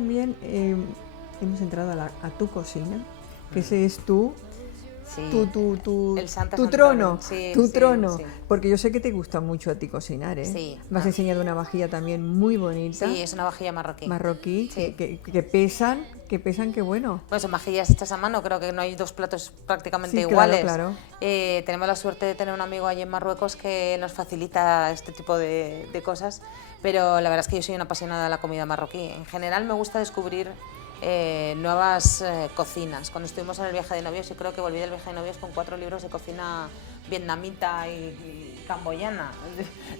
También hemos entrado a tu cocina, que Mm. ese es Sí, el Santa tu Santoro. trono, Sí, tu sí, trono, sí. porque yo sé que te gusta mucho a ti cocinar, ¿eh? Sí, Me has enseñado una vajilla también muy bonita, sí, es una vajilla marroquí. marroquí, Sí. que pesan, qué bueno. Pues son vajillas hechas a mano, creo que no hay dos platos prácticamente Sí, claro, iguales. claro. Tenemos la suerte de tener un amigo allí en Marruecos que nos facilita este tipo de cosas, pero la verdad es que yo soy una apasionada de la comida marroquí. En general me gusta descubrir nuevas cocinas. Cuando estuvimos en el viaje de novios, yo creo que volví del viaje de novios con 4 libros de cocina vietnamita y camboyana.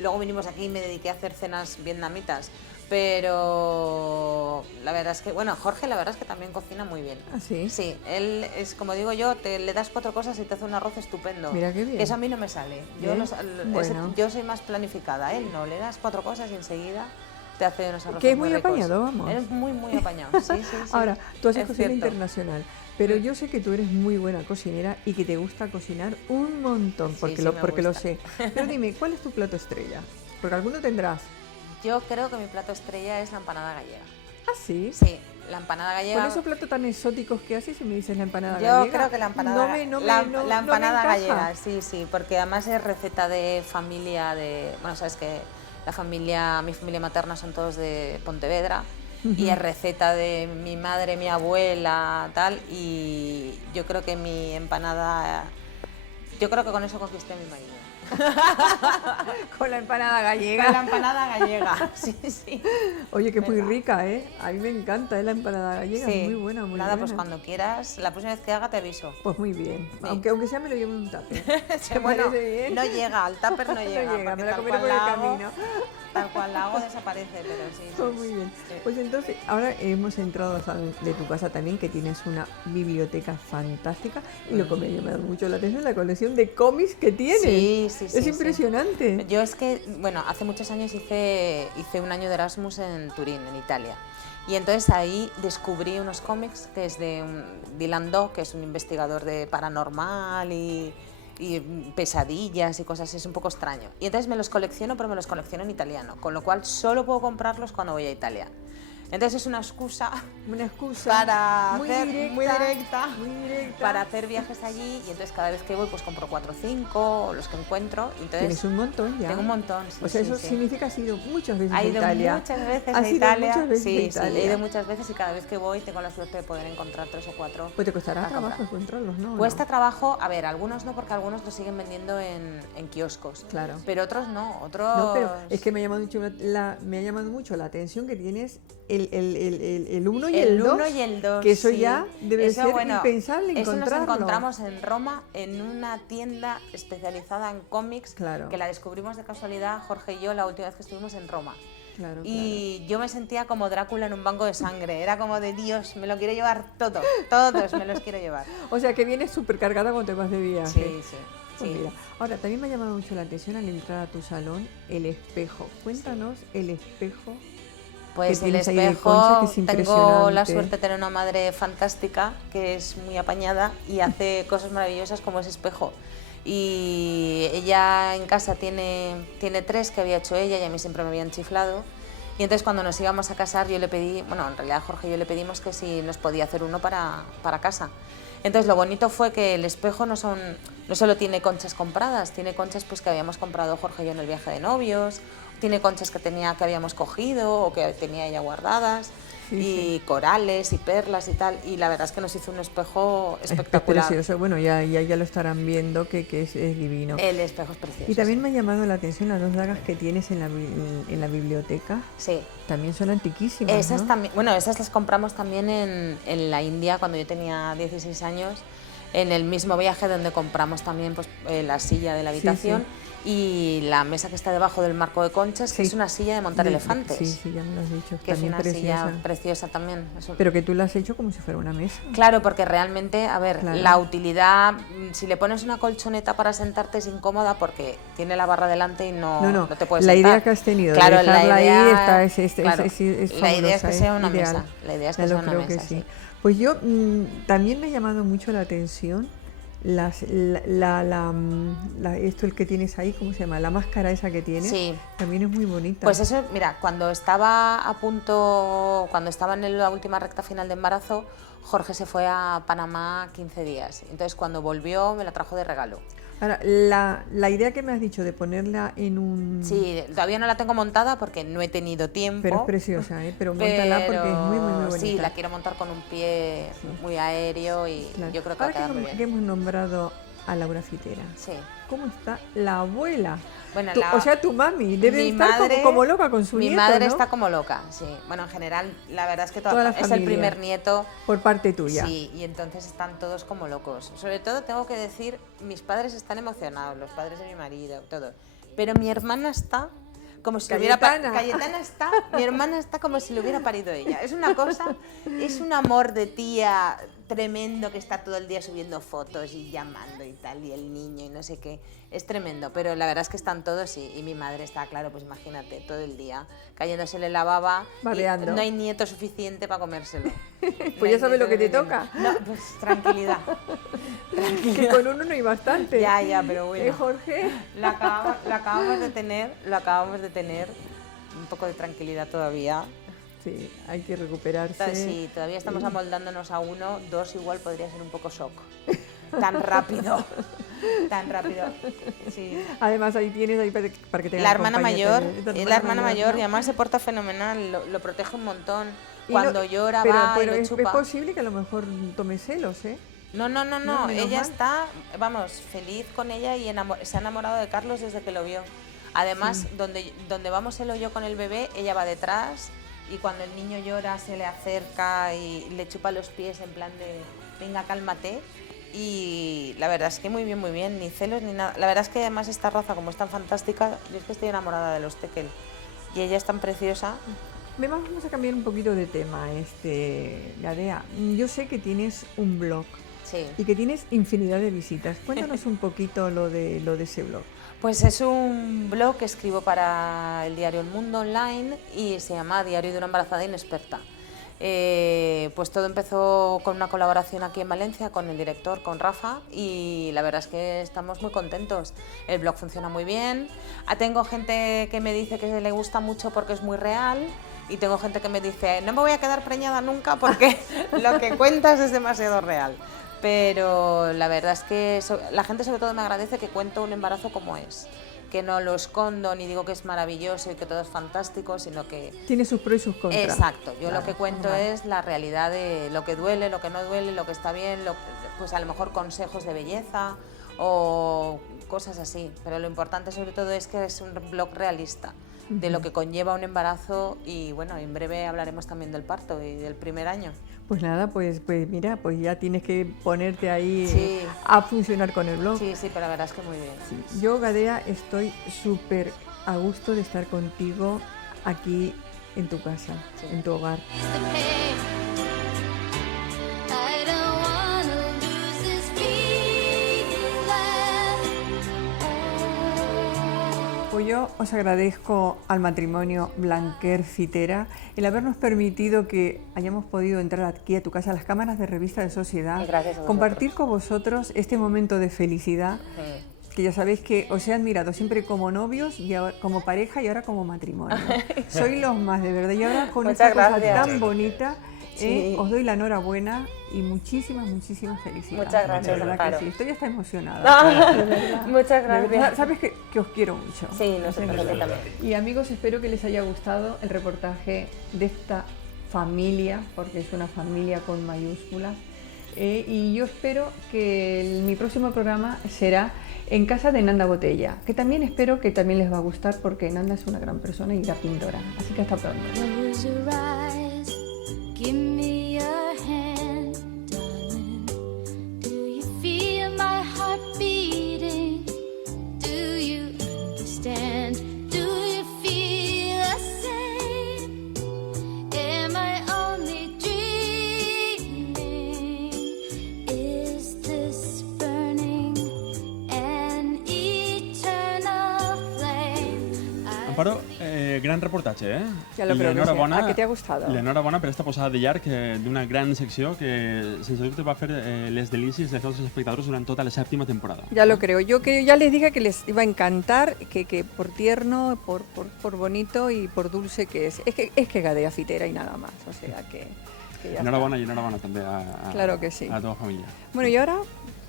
Luego vinimos aquí y me dediqué a hacer cenas vietnamitas. Pero la verdad es que, bueno, Jorge la verdad es que también cocina muy bien. ¿Ah, sí? Sí, él es como digo yo, le das 4 cosas y te hace un arroz estupendo. Mira qué bien. Que eso a mí no me sale. Bien, bueno. Yo soy más planificada, él no, le das 4 cosas y enseguida te hace unos arroces Que es muy muy ricos. apañado, vamos. Él es muy, muy apañado, sí, sí, sí. Ahora, tú haces es cocina cierto. internacional, pero yo sé que tú eres muy buena cocinera y que te gusta cocinar un montón, Sí, porque, sí lo, me porque lo gusta. sé. Pero dime, ¿cuál es tu plato estrella? Porque alguno tendrás. Yo creo que mi plato estrella es la empanada gallega. ¿Ah, sí? Sí, la empanada gallega. Con esos platos tan exóticos que haces y me dices la empanada Yo gallega. creo que la empanada, la no me empanada encaja. gallega, sí, sí, porque además es receta de familia de, bueno, sabes que mi familia materna son todos de Pontevedra y es receta de mi madre, mi abuela, tal, y yo creo que mi empanada, yo creo que con eso conquisté a mi marido. Con la empanada Con la gallega. empanada gallega, sí, sí. Oye, que es muy ¿Verdad? rica, ¿eh? A mí me encanta, la empanada gallega, es muy buena, muy Nada, buena. pues cuando quieras, la próxima vez que haga te aviso. Pues muy bien, Sí. aunque sea me lo llevo en un tupper. ¿Te Bueno, parece bien? no llega, al tupper no llega, No llega, porque me la tal comeré cual por el la hago, camino. tal cual la hago desaparece, pero sí, sí. Pues muy bien. Sí. Pues entonces, ahora hemos entrado de tu casa también, que tienes una biblioteca fantástica. Y lo que me ha llamado mucho la atención es la colección de cómics que tienes. Sí, sí, sí. Es impresionante. Yo es que, bueno, hace muchos años hice un año de Erasmus en Turín, en Italia. Y entonces ahí descubrí unos cómics que es de Dylan Dog, que es un investigador de paranormal y pesadillas y cosas así, es un poco extraño. Y entonces me los colecciono, pero me los colecciono en italiano, con lo cual solo puedo comprarlos cuando voy a Italia. Entonces es una excusa para muy hacer directa, muy directa para para hacer viajes allí, y entonces cada vez que voy pues compro 4 o 5 los que encuentro. Entonces tienes un montón ya. tengo un montón, sí, O sea, sí, eso sí. significa que has ido muchas veces a Ha ido Italia. muchas veces Has a ido Italia. muchas veces a Sí, Italia. sí, he ido muchas veces y cada vez que voy tengo la suerte de poder encontrar 3 o 4. Pues te costará para trabajo comprar. encontrarlos, ¿no? Cuesta trabajo, a ver, algunos no, porque algunos los siguen vendiendo en kioscos. Claro. Pero otros no, otros... No, pero es que me ha llamado mucho la atención que tienes el 1 y el 2. 1 y el 2, que eso sí. ya debe ser bueno, impensable eso encontrarlo. nos encontramos en Roma, en una tienda especializada en cómics, Claro. que la descubrimos de casualidad, Jorge y yo, la última vez que estuvimos en Roma. Claro, Y yo me sentía como Drácula en un banco de sangre, era como de Dios, me lo quiero llevar todo, todos me los quiero llevar. O sea que vienes súper cargada cuando te vas de viaje. Sí, sí. Pues Sí. mira, ahora también me ha llamado mucho la atención al entrar a tu salón el espejo. Cuéntanos el espejo. Pues que el tienes ahí de espejo, concha, que es tengo la impresionante. suerte de tener una madre fantástica que es muy apañada y hace cosas maravillosas como ese espejo. Y ella en casa tiene 3 que había hecho ella y a mí siempre me habían chiflado. Y entonces cuando nos íbamos a casar yo le pedí, bueno, en realidad Jorge y yo le pedimos que si nos podía hacer uno para casa. Entonces lo bonito fue que el espejo no solo tiene conchas compradas, tiene conchas pues que habíamos comprado Jorge y yo en el viaje de novios, tiene conchas que habíamos cogido o que tenía ella guardadas, Sí, y sí. corales y perlas y tal, y la verdad es que nos hizo un espejo Es espectacular. precioso. Bueno, ya lo estarán viendo que es divino. El espejo es precioso. Y también sí. me ha llamado la atención las 2 dagas que tienes en la biblioteca. Sí. También son antiquísimas, Esas ¿no? también, bueno, esas las compramos también en la India cuando yo tenía 16 años, en el mismo viaje donde compramos también pues, la silla de la habitación y la mesa que está debajo del marco de conchas, que Sí. es una silla de montar elefantes. Sí, ya me lo has dicho. Que es También una preciosa. silla preciosa también. Pero que tú la has hecho como si fuera una mesa. Claro, porque realmente, a ver, Claro. la utilidad, si le pones una colchoneta para sentarte es incómoda porque tiene la barra delante y no te puedes la sentar. idea que has tenido Claro, de dejarla la idea, ahí es claro, la idea es fabulosa, que sea una ideal. mesa. La idea es que Ya sea lo una creo mesa, que sí. sí. Pues yo también me ha llamado mucho la atención esto el que tienes ahí, ¿cómo se llama? La máscara esa que tienes, Sí. también es muy bonita. Pues eso, mira, cuando estaba en la última recta final de embarazo, Jorge se fue a Panamá 15 días. Entonces cuando volvió me la trajo de regalo. Ahora, la idea que me has dicho de ponerla en un... Sí, todavía no la tengo montada porque no he tenido tiempo. Pero es preciosa, ¿eh? Pero móntala porque es muy, muy, muy bonita. Sí, la quiero montar con un pie muy aéreo y Claro. yo creo que va a quedar muy bien. Que hemos nombrado a Laura Fitera. Sí. ¿Cómo está la abuela? Bueno, O sea, tu mami debe mi estar madre, como loca con su mi nieto, madre ¿no? está como loca, sí. Bueno, en general, la verdad es que Toda la es el familia. primer nieto. Por parte tuya. Sí, y entonces están todos como locos. Sobre todo tengo que decir, mis padres están emocionados, los padres de mi marido, todo. Pero mi hermana está como si Cayetana está, mi hermana está como si lo hubiera parido ella. Es una cosa, es un amor de tía tremendo que está todo el día subiendo fotos y llamando y tal, y el niño y no sé qué. Es tremendo, pero la verdad es que están todos y mi madre está, claro, pues imagínate, todo el día cayéndosele la baba. Babeando. Y no hay nieto suficiente para comérselo. Pues ya sabes lo que te toca. No, pues tranquilidad. Que con uno no hay bastante. Ya, pero bueno. Jorge? Lo acabamos de tener, un poco de tranquilidad todavía. Sí, hay que recuperarse. Sí, todavía estamos amoldándonos a uno, dos igual podría ser un poco shock. Tan rápido. Sí. Además ahí tienes para que te la hermana mayor, es la hermana mayor ¿no? y además se porta fenomenal, lo protege un montón. Cuando llora va pero y lo chupa. es posible que a lo mejor tome celos, ¿eh? No, ella está, vamos, feliz con ella y se ha enamorado de Carlos desde que lo vio. Además, donde vamos él o yo con el bebé, ella va detrás y cuando el niño llora se le acerca y le chupa los pies en plan de venga, cálmate. Y la verdad es que muy bien, ni celos ni nada. La verdad es que además esta raza como es tan fantástica, yo es que estoy enamorada de los tekel y ella es tan preciosa. Vamos a cambiar un poquito de tema, Gadea. Yo sé que tienes un blog. Sí. Y que tienes infinidad de visitas. Cuéntanos un poquito lo de ese blog. Pues es un blog que escribo para el diario El Mundo Online y se llama Diario de una embarazada inexperta. Pues todo empezó con una colaboración aquí en Valencia con el director, con Rafa, y la verdad es que estamos muy contentos. El blog funciona muy bien. Tengo gente que me dice que le gusta mucho porque es muy real. Y tengo gente que me dice, no me voy a quedar preñada nunca porque lo que cuentas es demasiado real. Pero la verdad es que la gente sobre todo me agradece que cuento un embarazo como es. Que no lo escondo ni digo que es maravilloso y que todo es fantástico, sino que... Tiene sus pros y sus contras. Exacto. Yo claro, lo que cuento es la realidad de lo que duele, lo que no duele, lo que está bien, pues a lo mejor consejos de belleza o cosas así. Pero lo importante sobre todo es que es un blog realista de lo que conlleva un embarazo y bueno, en breve hablaremos también del parto y del primer año. Pues nada, pues mira, pues ya tienes que ponerte ahí Sí. a funcionar con el blog. Sí, pero la verdad es que muy bien. Sí. Yo, Gadea, estoy súper a gusto de estar contigo aquí en tu casa, en tu hogar. Pues yo os agradezco al matrimonio Blanquer Fitera el habernos permitido que hayamos podido entrar aquí a tu casa, a las cámaras de Revista de Sociedad, compartir con vosotros este momento de felicidad, que ya sabéis que os he admirado siempre como novios, y ahora, como pareja y ahora como matrimonio. Sois los más, de verdad, y ahora con esta cosa tan bonita. Os doy la enhorabuena y muchísimas felicidades. Muchas gracias, de verdad Amparo. que sí, estoy hasta emocionada. De verdad. Muchas gracias. De verdad, sabes que os quiero mucho. Sí, nosotros también. Y amigos, espero que les haya gustado el reportaje de esta familia, porque es una familia con mayúsculas. Y yo espero que mi próximo programa será en casa de Nanda Botella, que también espero que también les va a gustar, porque Nanda es una gran persona y la pintora. Así que hasta pronto. Give me your hand, darling. Do you feel my heart beating? Do you understand? Do you feel the same? Am I only dreaming? Is this burning an eternal flame? Amparo, gran reportatge, eh? Ja lo creo que sí. ¿A què t'ha gustat? L'enhorabona per esta posada de llarg d'una gran secció que, sense dubte, va fer les delícies dels nostres espectadors durant tota la 7ª temporada. Ya lo creo. Yo ya les dije que les iba a encantar, que por tierno, por bonito y por dulce que es. Es que Gadea Fitera y nada más. O sea que ya enhorabona i enhorabona també claro que sí. A tota familia. Bueno, y ahora,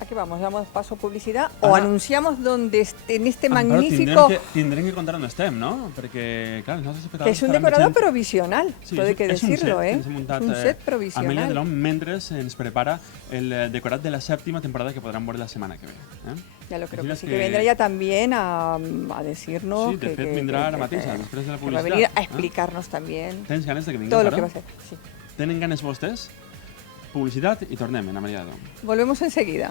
¿a qué vamos? ¿Damos paso a publicidad o anunciamos dónde en este magnífico... Tindrem que contar on estem, no? Perquè, clar, els nostres espectadors... Que es un decorado provisional, sí, todo hay que decirlo, ¿eh? Es un set provisional. Amelia Delon, mentre ens prepara el decorat de la 7ª temporada que podran veure la setmana que ve. Ya lo creo que sí, que vendrá ya también a decirnos... Sí, de fet vindrà ara mateix, després de la publicitat. Va venir a explicarnos también... Tens ganes de que vingui todo lo que va a hacer, sí. Tenen ganes vostès? Publicitat i tornem en Amelia Delon. Volvemos enseguida.